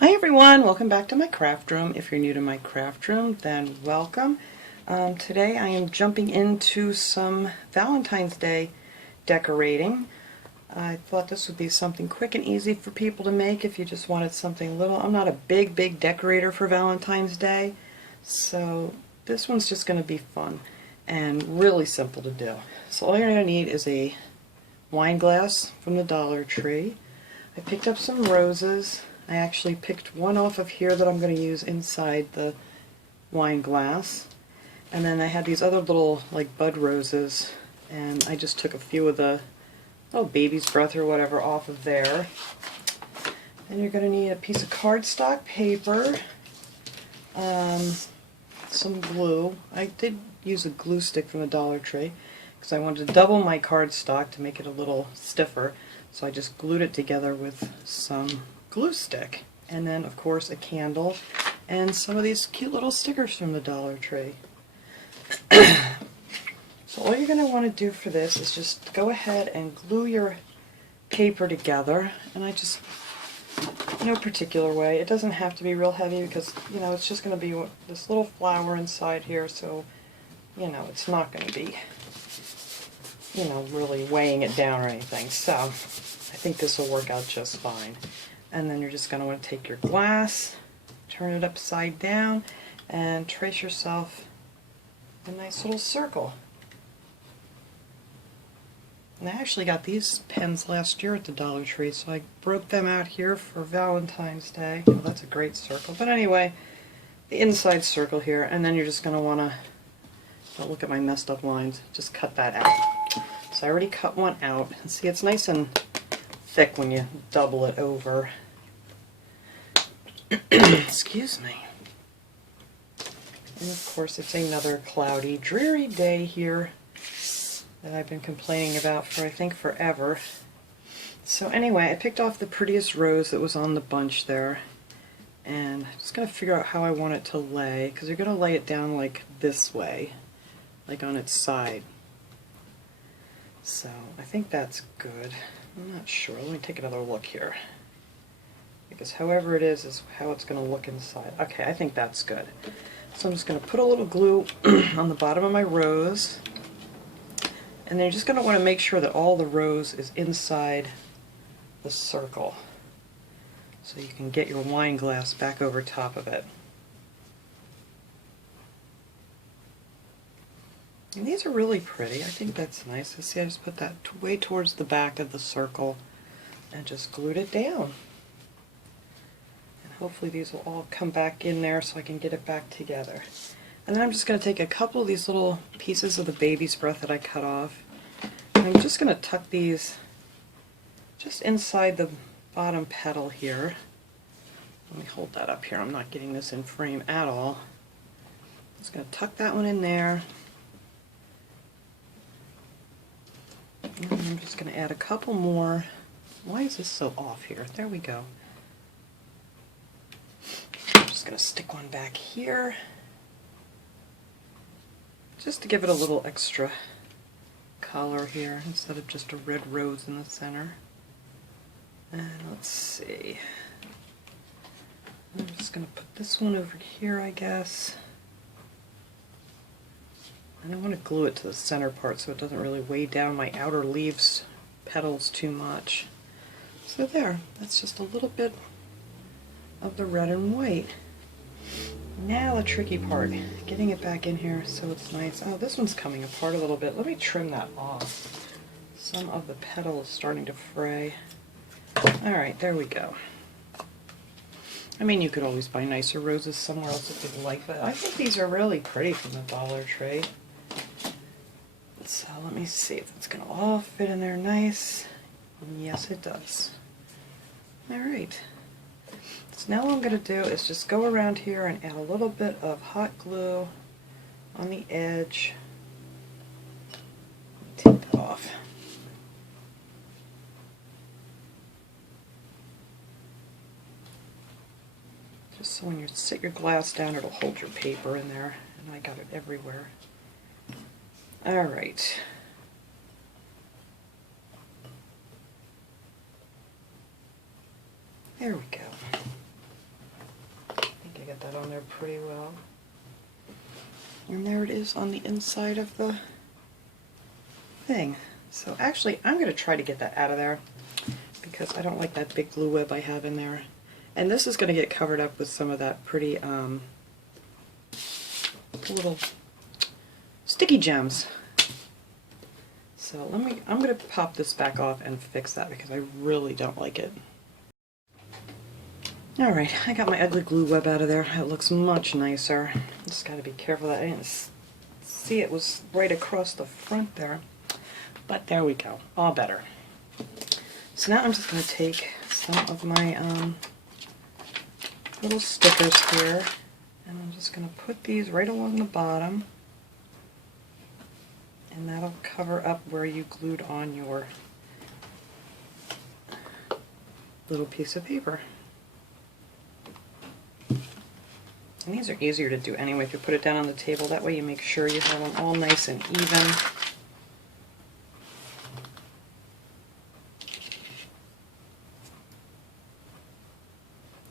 Hi everyone, welcome back to my craft room. If you're new to my craft room, then welcome. Today I am jumping into some Valentine's Day decorating. I thought this would be something quick and easy for people to make if you just wanted something little. I'm not a big decorator for Valentine's Day, so this one's just going to be fun and really simple to do. So all you're going to need is a wine glass from the Dollar Tree. I picked up some roses. I actually picked one off of here that I'm going to use inside the wine glass. And then I had these other little like bud roses, and I just took a few of the baby's breath or whatever off of there. And you're going to need a piece of cardstock paper, some glue. I did use a glue stick from the Dollar Tree because I wanted to double my cardstock to make it a little stiffer. So I just glued it together with some glue stick, and then of course a candle and some of these cute little stickers from the Dollar Tree. So all you're going to want to do for this is just go ahead and glue your paper together, and I just, no particular way. It doesn't have to be real heavy because it's just going to be this little flower inside here, so it's not going to be really weighing it down or anything. So I think this will work out just fine. And then you're just going to want to take your glass, turn it upside down, and trace yourself a nice little circle. And I actually got these pens last year at the Dollar Tree, so I broke them out here for Valentine's Day. Well, that's a great circle. But anyway, the inside circle here, and then you're just going to want to, don't look at my messed up lines, just cut that out. So I already cut one out. And see, it's nice and thick when you double it over. Excuse me. And of course it's another cloudy, dreary day here that I've been complaining about for I think forever. So anyway, I picked off the prettiest rose that was on the bunch there, and I'm just going to figure out how I want it to lay, because you're going to lay it down like this way, like on its side. So I think that's good. I'm not sure. Let me take another look here, because however it is how it's going to look inside. Okay, I think that's good. So I'm just going to put a little glue on the bottom of my rose, and then you're just going to want to make sure that all the rose is inside the circle, so you can get your wine glass back over top of it. And these are really pretty. I think that's nice. See, I just put that way towards the back of the circle and just glued it down. And hopefully these will all come back in there so I can get it back together. And then I'm just going to take a couple of these little pieces of the baby's breath that I cut off, and I'm just going to tuck these just inside the bottom petal here. Let me hold that up here. I'm not getting this in frame at all. I'm just going to tuck that one in there. And I'm just going to add a couple more. Why is this so off here? There we go. I'm just going to stick one back here, just to give it a little extra color here, instead of just a red rose in the center. And let's see. I'm just going to put this one over here, I guess. And I want to glue it to the center part so it doesn't really weigh down my outer leaves petals too much. So there, that's just a little bit of the red and white. Now the tricky part, getting it back in here so it's nice. Oh, this one's coming apart a little bit. Let me trim that off. Some of the petal is starting to fray. Alright, there we go. I mean, you could always buy nicer roses somewhere else if you'd like, but I think these are really pretty from the Dollar Tree. So let me see if it's going to all fit in there nice. Yes, it does. Alright. So now what I'm going to do is just go around here and add a little bit of hot glue on the edge. Take that off. Just so when you sit your glass down, it'll hold your paper in there, and I got it everywhere. Alright. There we go. get that on there pretty well. And there it is on the inside of the thing. So actually, I'm going to try to get that out of there because I don't like that big glue web I have in there. And this is going to get covered up with some of that pretty little sticky gems. So I'm going to pop this back off and fix that because I really don't like it. Alright, I got my ugly glue web out of there. It looks much nicer. Just got to be careful that I didn't see it was right across the front there. But there we go, all better. So now I'm just going to take some of my little stickers here, and I'm just going to put these right along the bottom, and that'll cover up where you glued on your little piece of paper. And these are easier to do anyway if you put it down on the table. That way you make sure you have them all nice and even.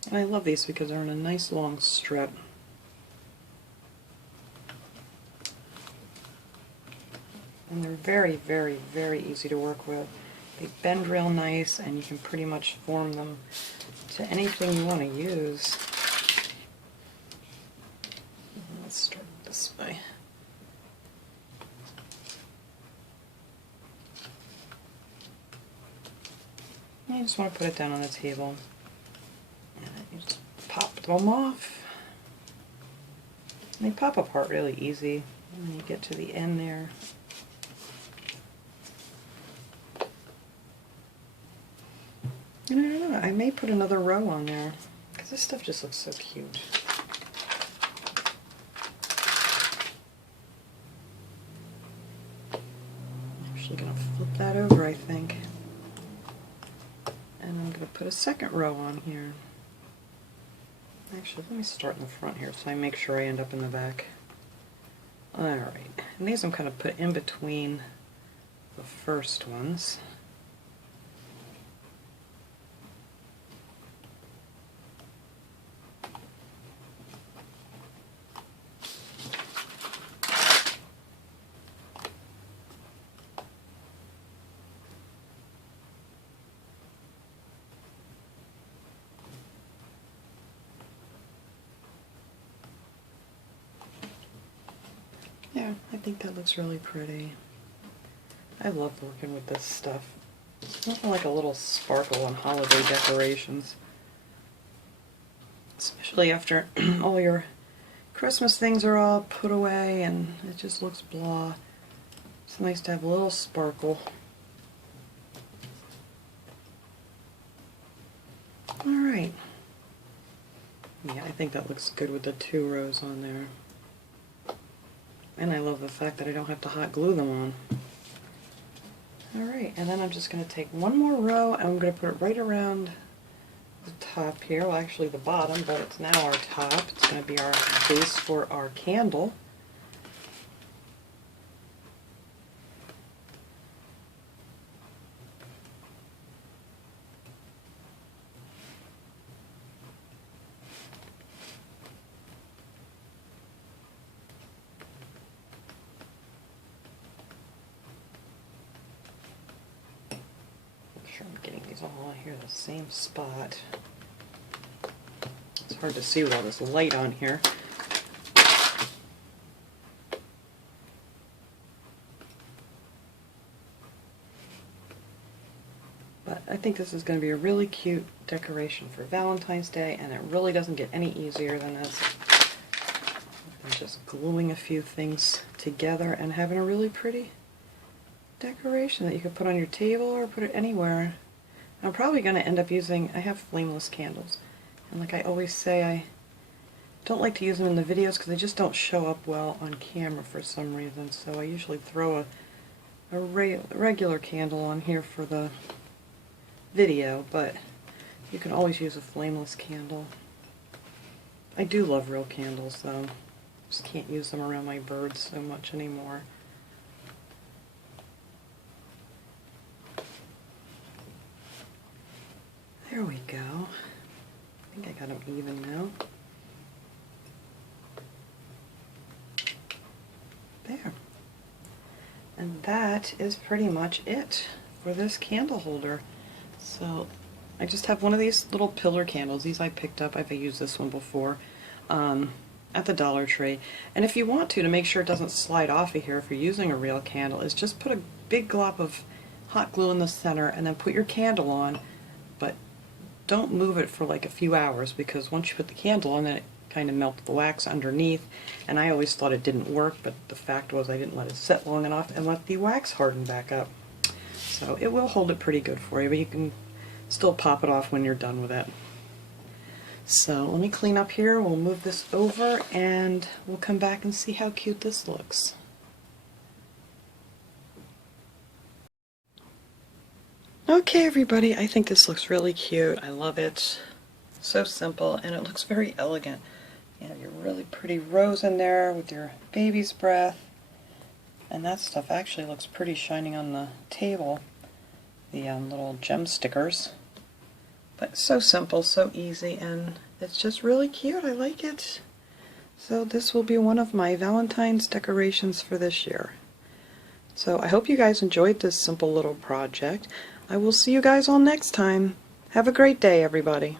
And I love these because they're in a nice long strip. And they're very, very, very easy to work with. They bend real nice and you can pretty much form them to anything you want to use. Let's start this way. And you just want to put it down on the table. And you just pop them off. And they pop apart really easy. And then you get to the end there. And I don't know, I may put another row on there because this stuff just looks so cute. I'm going to flip that over, I think. And I'm going to put a second row on here. Actually, let me start in the front here so I make sure I end up in the back. Alright, and these I'm kind of put in between the first ones. Yeah, I think that looks really pretty. I love working with this stuff. It's nothing like a little sparkle on holiday decorations. Especially after all your Christmas things are all put away and it just looks blah. It's nice to have a little sparkle. Alright. Yeah, I think that looks good with the 2 rows on there. And I love the fact that I don't have to hot glue them on. Alright, and then I'm just going to take one more row and I'm going to put it right around the top here. Well, actually the bottom, but it's now our top. It's going to be our base for our candle. I'm getting these all here in the same spot. It's hard to see with all this light on here. But I think this is going to be a really cute decoration for Valentine's Day, and it really doesn't get any easier than this. I'm just gluing a few things together and having a really pretty decoration that you could put on your table or put it anywhere. I'm probably going to end up using, I have flameless candles, and like I always say, I don't like to use them in the videos because they just don't show up well on camera for some reason, so I usually throw a regular candle on here for the video, but you can always use a flameless candle. I do love real candles though, just can't use them around my birds so much anymore. There we go. I think I got them even now. And that is pretty much it for this candle holder. So I just have one of these little pillar candles. These I picked up. I've used this one before at the Dollar Tree. And if you want to make sure it doesn't slide off of here if you're using a real candle, is just put a big glop of hot glue in the center and then put your candle on, but don't move it for like a few hours, because once you put the candle on, then it kind of melts the wax underneath. And I always thought it didn't work, but the fact was I didn't let it set long enough and let the wax harden back up. So it will hold it pretty good for you, but you can still pop it off when you're done with it. So let me clean up here, we'll move this over, and we'll come back and see how cute this looks. Okay everybody, I think this looks really cute. I love it. So simple, and it looks very elegant. You have your really pretty rose in there with your baby's breath, and that stuff actually looks pretty shining on the table. The little gem stickers. But so simple, so easy, and it's just really cute. I like it. So this will be one of my Valentine's decorations for this year. So I hope you guys enjoyed this simple little project. I will see you guys all next time. Have a great day, everybody.